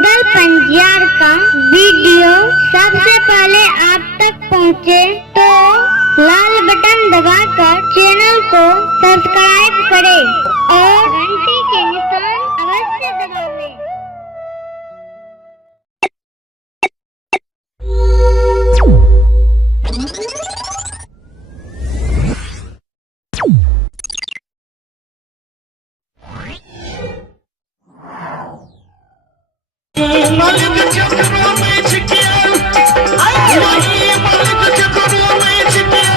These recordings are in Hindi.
रुदल पंजियार का वीडियो सबसे पहले आप तक पहुंचे तो लाल बटन दबाकर चैनल को सब्सक्राइब करें और घंटी के निशान अवश्य दबावें। मालिक चक्रों में छिकिया मालिक चक्रों में छिकिया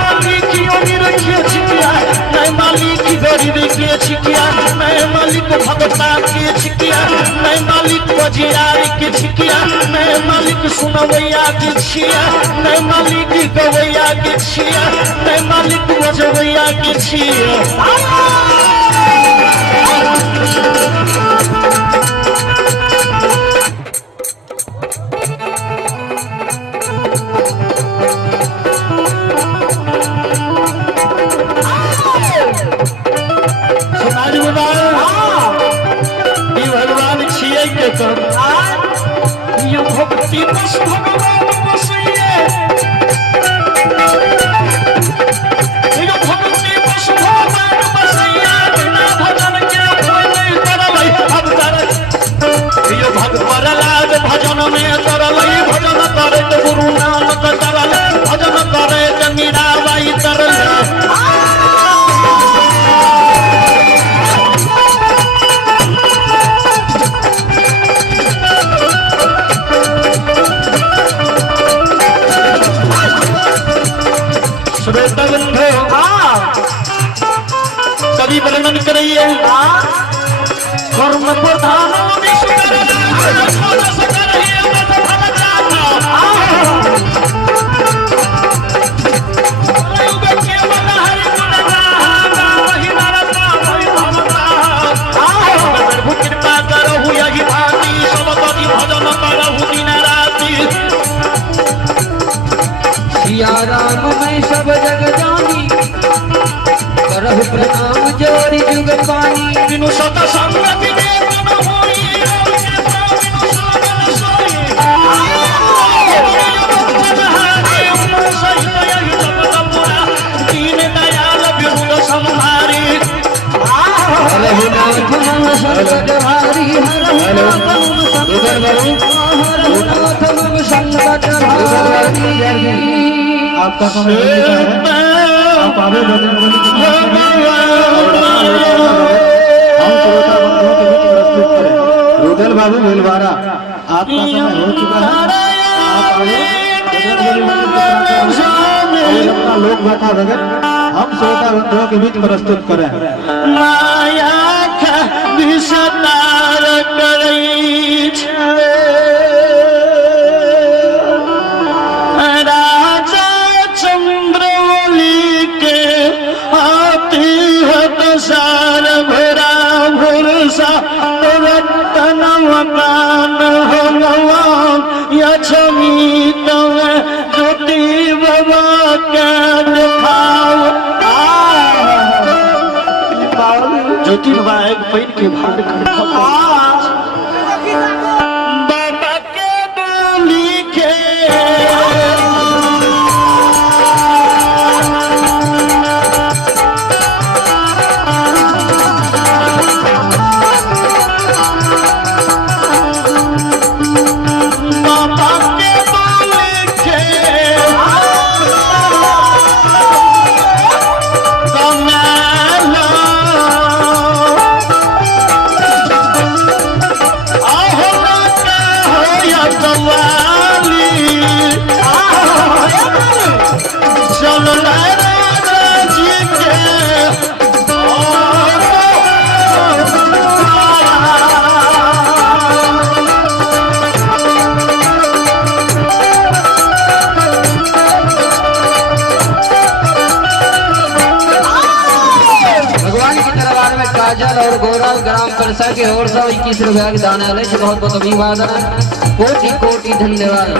मालिक योगी रखिए छिकिया नए मालिक गरीब के छिकिया नए मालिक भगता के छिकिया नए मालिक बजियार के छिकिया नए मालिक सुनवैया के छिया नए मालिक गवैया के छिया नए मालिक बजवैया के छिया। भगवान छिए के भक्ति बस भगवान बसैये भक्ति बस भगवान बसैया बिना भजन के कोई नहीं तरलै अब तरल भक्त प्रहलाद भजन में तरलै भजन करे गुरु नानक तरल भजन करे मीराबाई तरल। कवि वर्णन करिए कर्म प्रधान कृपा करहु यही भांति सब कवि भजन करहु दिन राति सिया राम मैं सब जग जानी करहु प्रणाम जोरी जुग पानी बिनु सत संगति में मन होई बिनु सागन सोई सहित यही जगत पुरा दीन दयाल विरुद्ध संहारी हरहु नाथ मन संकट हारी हरहु नाथ मन संकट हारी। आपका समय आप आगे बजरंगबली रुदल बाबू भिलवाड़ा आपका समय हो चुका है। आप आगे बजरंगबली अपना लोक गाथा भगत हम श्रोता बंधुओं के बीच प्रस्तुत करें। माया का विस्तार करई छे राजा चंद्रवली के आती है सार भरा भरसा रतन मकान भगवान यछमी तव ज्योति बाबा के दिखाओ ज्योति बाबा एक पैन के भार बाबा के बोली के और गौरव ग्राम परसा के और सब 21 रुपया के दान आए बहुत बहुत अभिवादन कोटि कोटि धन्यवाद।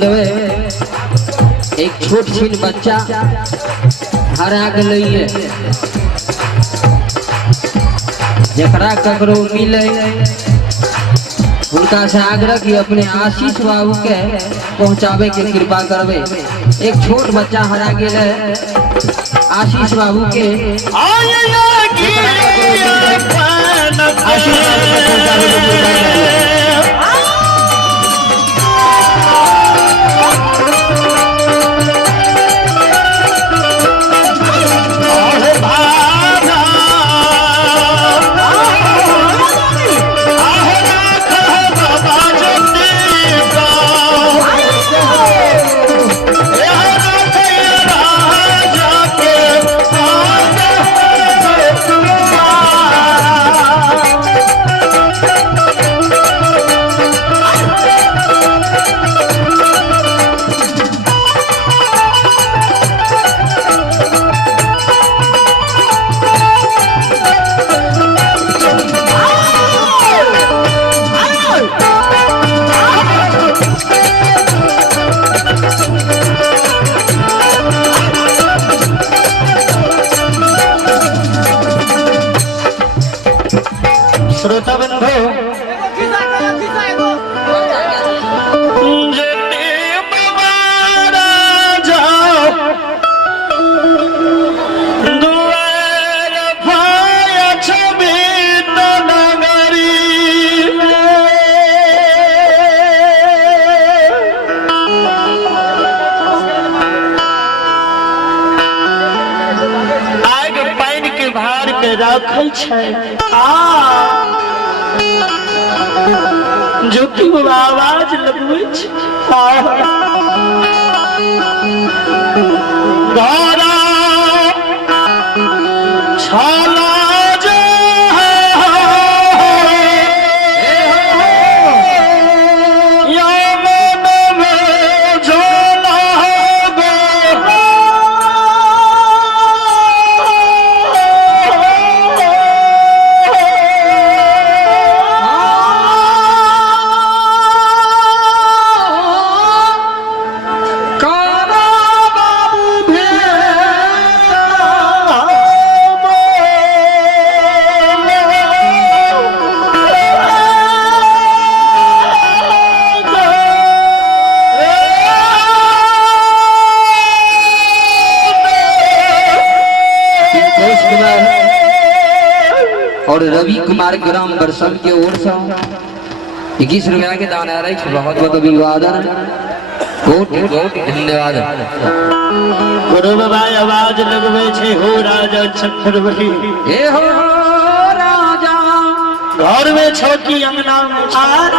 ध्यान देवे एक छोट छीन बच्चा हरा गलैये जकरा ककरो मिले उनका से आग्रह कि अपने आशीष बाबू के पहुंचावे के कृपा करवे। एक छोट बच्चा हरा गेल है आशीष बाबू के आशीष बाबू के पहुंचावे के कृपा करवे। श्रोता बंधु राखल छै जो कि आवाज लगबै छै गारा छाला जे और रवि कुमार ग्राम बरसम के ओर से 21 रुपया के दान आ रही है। बहुत बहुत अभिवादन कोटि कोटि धन्यवाद। गुरु बाबा आवाज लगबै छै हो राजा चक्रवर्ती ए हो राजा घर में छोटी अंगना में चार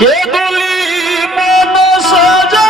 के बोली मन सजा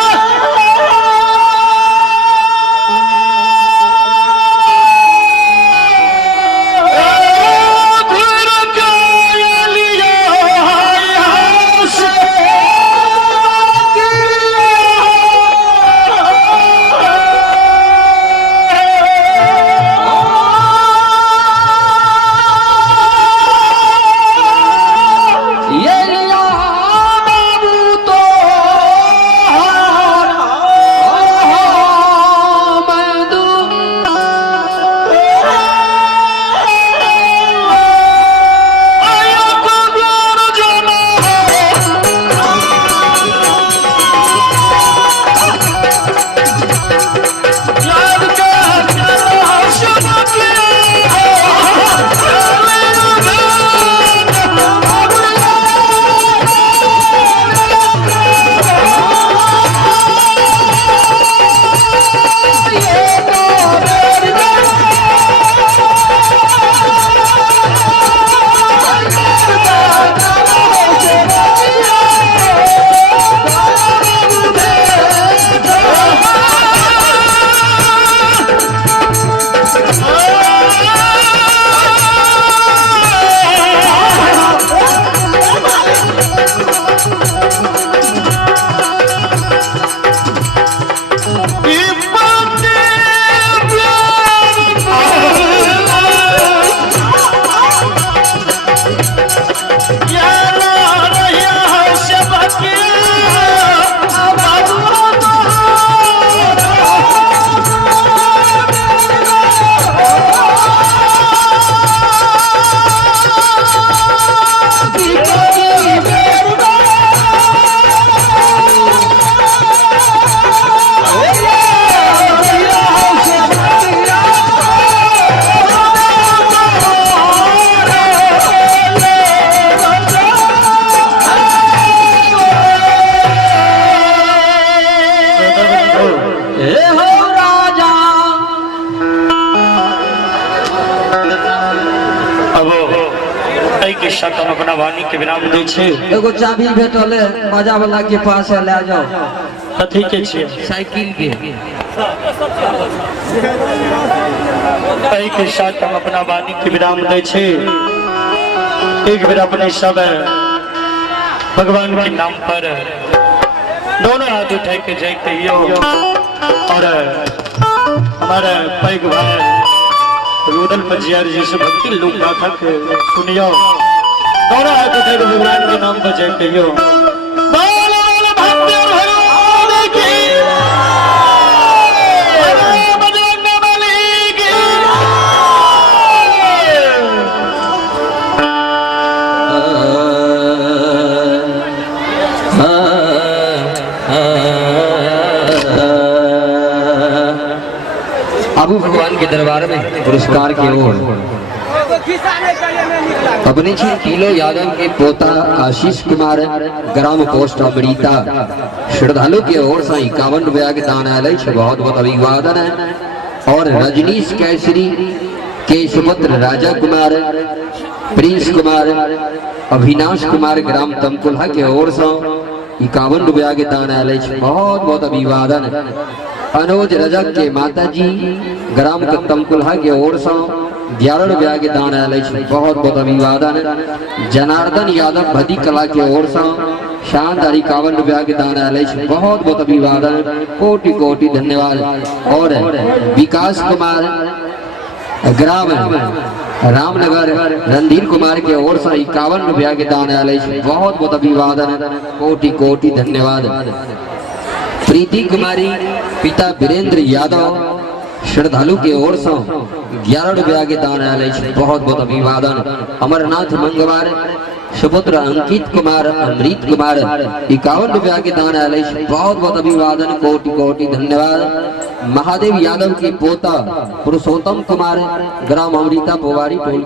साथ हम अपना वाणी के विराम दै छी। एगो चाबी भेटल है बाजा वाला के पास है, ले जाओ। कथी के छियै? साइकिल के। एहि के साथ हम अपना वाणी के विराम दै छी। एक बेर अपने सब भगवान के नाम पर दोनों हाथ उठा के जय कहियो और हमारे पैग भाई रुदल पजियार जी से भक्ति लोक गाथा के सुनियो। दोनों हाथ उठा के भगवान के नाम पर जय कहियो। अबू भगवान के दरबार में पुरस्कार की ओर अपने किलो यादव के पोता आशीष कुमार ग्राम पोस्ट अमृता श्रद्धालु की ओर से 51 रुपया के दान आयल है। बहुत बहुत अभिवादन है। और रजनीश केसरी के सुपुत्र राजा कुमार, प्रिंस कुमार, अविनाश कुमार ग्राम तमकुल्हा के ओर से 51 रुपया के दान आयल है। बहुत बहुत अभिवादन। अनुज रजक के माता जी ग्राम तमकुल्हा के ओर से 11 रुपया के दान आयल है। बहुत बहुत अभिवादन। जनार्दन यादव भदी कला के ओर से शानदार 51 रुपया के दान आयल है। बहुत बहुत अभिवादन, कोटि कोटि धन्यवाद। और विकास कुमार ग्राम रामनगर रणधीर कुमार के ओर से 51 रुपया के दान आयल है। बहुत बहुत अभिवादन, कोटि कोटि धन्यवाद। प्रीति कुमारी पिता वीरेंद्र यादव श्रद्धालु के ओर से 11 रुपया के दान आयल है। बहुत बहुत अभिवादन। अमरनाथ मंगवार सुपुत्र अंकित कुमार, अमृत कुमार 51 रुपया के दान आयल है। बहुत बहुत अभिवादन, कोटि कोटि धन्यवाद। महादेव यादव के पोता पुरुषोत्तम कुमार ग्राम अमृता पोवारी टोल